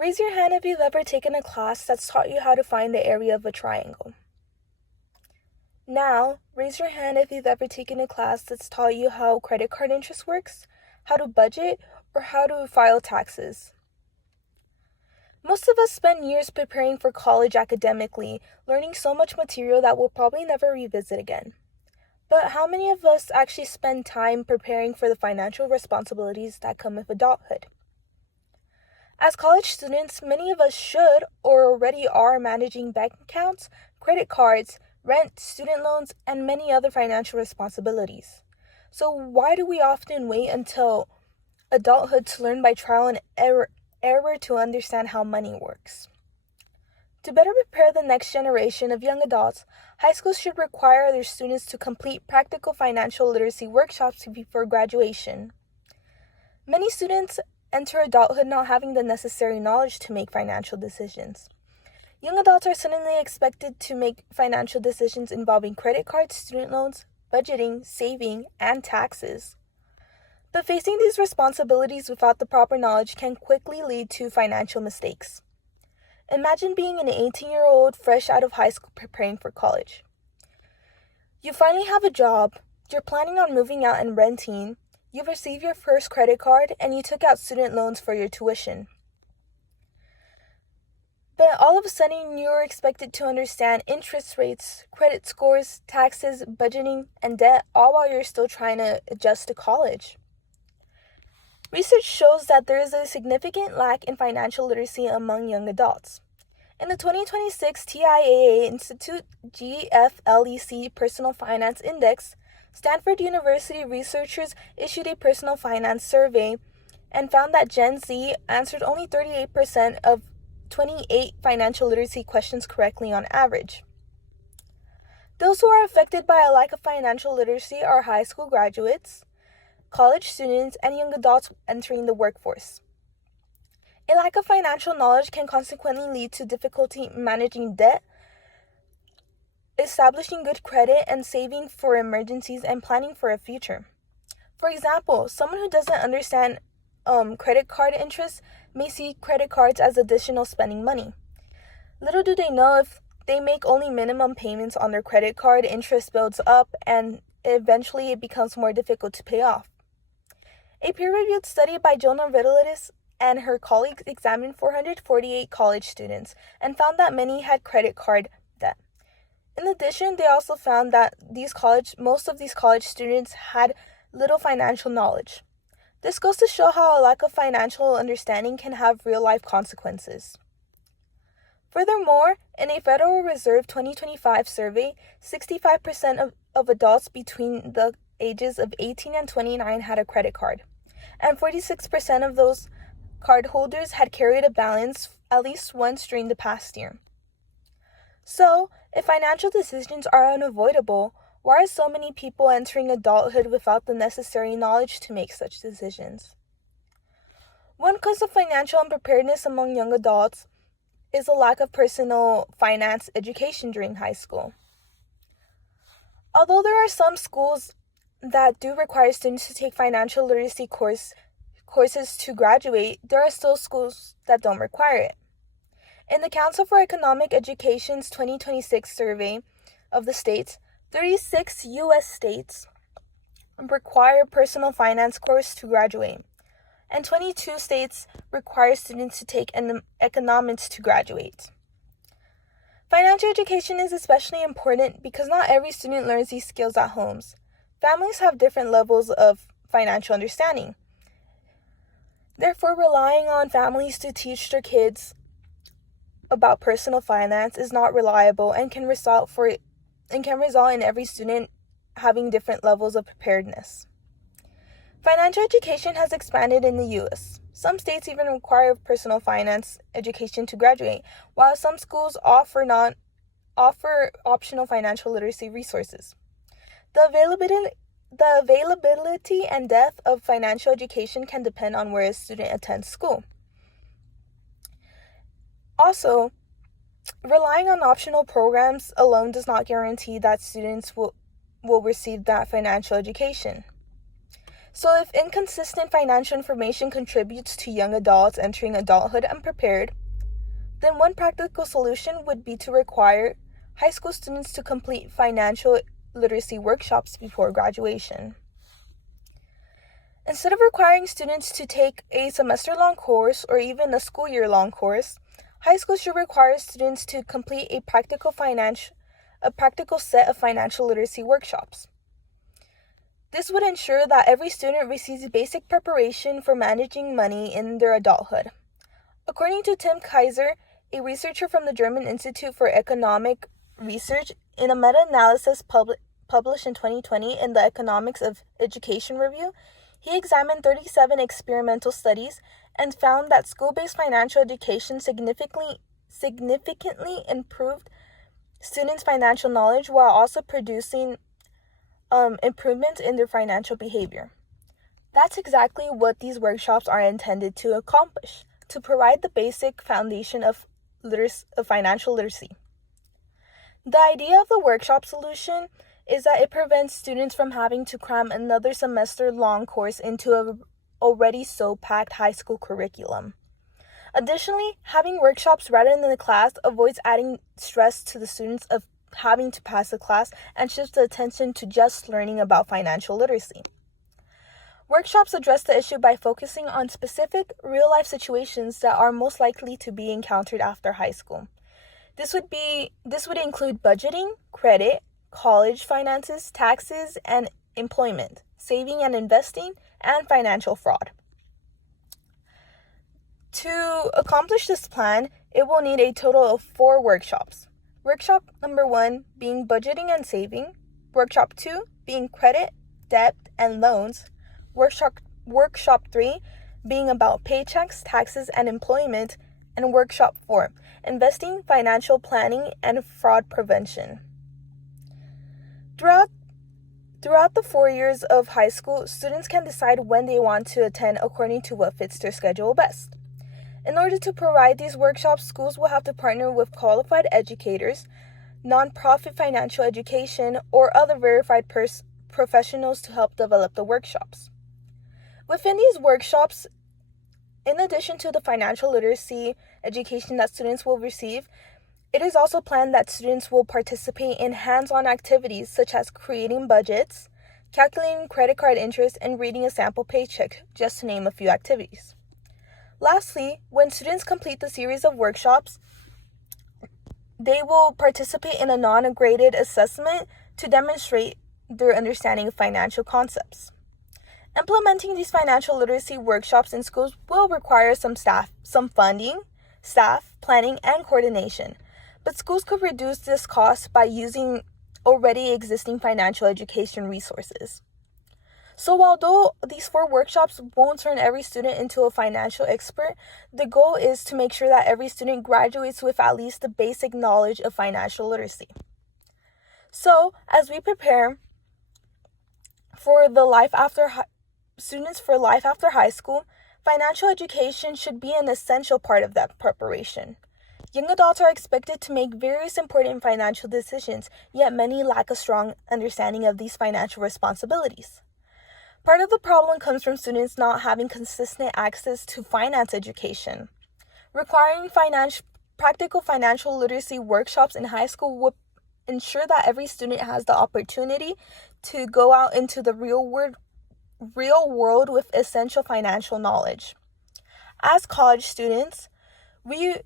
Raise your hand if you've ever taken a class that's taught you how to find the area of a triangle. Now, raise your hand if you've ever taken a class that's taught you how credit card interest works, how to budget, or how to file taxes. Most of us spend years preparing for college academically, learning so much material that we'll probably never revisit again. But how many of us actually spend time preparing for the financial responsibilities that come with adulthood? As college students, many of us should or already are managing bank accounts, credit cards, rent, student loans, and many other financial responsibilities. So why do we often wait until adulthood to learn by trial and error to understand how money works? To better prepare the next generation of young adults, high schools should require their students to complete practical financial literacy workshops before graduation. Many students enter adulthood not having the necessary knowledge to make financial decisions. Young adults are suddenly expected to make financial decisions involving credit cards, student loans, budgeting, saving, and taxes. But facing these responsibilities without the proper knowledge can quickly lead to financial mistakes. Imagine being an 18-year-old fresh out of high school preparing for college. You finally have a job, you're planning on moving out and renting, you've received your first credit card, and you took out student loans for your tuition. But all of a sudden, you're expected to understand interest rates, credit scores, taxes, budgeting, and debt, all while you're still trying to adjust to college. Research shows that there is a significant lack in financial literacy among young adults. In the 2026 TIAA Institute GFLEC Personal Finance Index, Stanford University researchers issued a personal finance survey and found that Gen Z answered only 38% of 28 financial literacy questions correctly on average. Those who are affected by a lack of financial literacy are high school graduates, college students, and young adults entering the workforce. A lack of financial knowledge can consequently lead to difficulty managing debt, establishing good credit, and saving for emergencies and planning for a future. For example, someone who doesn't understand credit card interest may see credit cards as additional spending money. Little do they know if they make only minimum payments on their credit card, interest builds up, and eventually it becomes more difficult to pay off. A peer-reviewed study by Jonah Vitalitis and her colleagues examined 448 college students and found that many had credit card debt. In addition, they also found that most of these college students had little financial knowledge. This goes to show how a lack of financial understanding can have real-life consequences. Furthermore, in a Federal Reserve 2025 survey, 65% of adults between the ages of 18 and 29 had a credit card, and 46% of those cardholders had carried a balance at least once during the past year. So, if financial decisions are unavoidable, why are so many people entering adulthood without the necessary knowledge to make such decisions? One cause of financial unpreparedness among young adults is a lack of personal finance education during high school. Although there are some schools that do require students to take financial literacy courses to graduate, there are still schools that don't require it. In the Council for Economic Education's 2026 survey of the states, 36 U.S. states require personal finance course to graduate, and 22 states require students to take economics to graduate. Financial education is especially important because not every student learns these skills at home. Families have different levels of financial understanding. Therefore, relying on families to teach their kids about personal finance is not reliable and can result in every student having different levels of preparedness. Financial education has expanded in the U.S. Some states even require personal finance education to graduate, while some schools offer optional financial literacy resources. The availability and depth of financial education can depend on where a student attends school. Also, relying on optional programs alone does not guarantee that students will receive that financial education. So if inconsistent financial information contributes to young adults entering adulthood unprepared, then one practical solution would be to require high school students to complete financial literacy workshops before graduation. Instead of requiring students to take a semester-long course or even a school year-long course, high school should require students to complete a practical set of financial literacy workshops. This would ensure that every student receives basic preparation for managing money in their adulthood. According to Tim Kaiser, a researcher from the German Institute for Economic Research, in a meta-analysis published in 2020 in the Economics of Education Review, he examined 37 experimental studies and found that school-based financial education significantly improved students' financial knowledge while also producing improvements in their financial behavior. That's exactly what these workshops are intended to accomplish, to provide the basic foundation of financial literacy. The idea of the workshop solution is that it prevents students from having to cram another semester-long course into an already so packed high school curriculum. Additionally, having workshops rather than the class avoids adding stress to the students of having to pass the class and shifts the attention to just learning about financial literacy. Workshops address the issue by focusing on specific real-life situations that are most likely to be encountered after high school. This would include budgeting, credit, college finances, taxes, and employment, saving and investing, and financial fraud. To accomplish this plan, it will need a total of 4 workshops. Workshop number 1 being budgeting and saving, workshop 2 being credit, debt, and loans, workshop 3 being about paychecks, taxes, and employment, and workshop 4, investing, financial planning, and fraud prevention. Throughout the 4 years of high school, students can decide when they want to attend according to what fits their schedule best. In order to provide these workshops, schools will have to partner with qualified educators, nonprofit financial education, or other verified professionals to help develop the workshops. Within these workshops, in addition to the financial literacy education that students will receive, it is also planned that students will participate in hands-on activities such as creating budgets, calculating credit card interest, and reading a sample paycheck, just to name a few activities. Lastly, when students complete the series of workshops, they will participate in a non-graded assessment to demonstrate their understanding of financial concepts. Implementing these financial literacy workshops in schools will require some funding, staff, planning, and coordination, but schools could reduce this cost by using already existing financial education resources. So although these 4 workshops won't turn every student into a financial expert, the goal is to make sure that every student graduates with at least the basic knowledge of financial literacy. So, as we prepare for students for life after high school, financial education should be an essential part of that preparation. Young adults are expected to make various important financial decisions, yet many lack a strong understanding of these financial responsibilities. Part of the problem comes from students not having consistent access to finance education. Requiring practical financial literacy workshops in high school would ensure that every student has the opportunity to go out into the real world with essential financial knowledge. As college students, we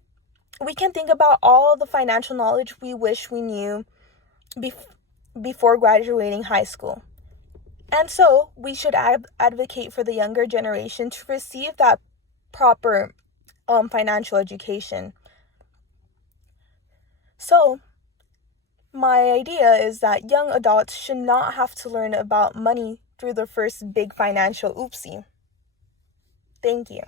can think about all the financial knowledge we wish we knew before graduating high school. And so, we should advocate for the younger generation to receive that proper financial education. So, my idea is that young adults should not have to learn about money through their first big financial oopsie. Thank you.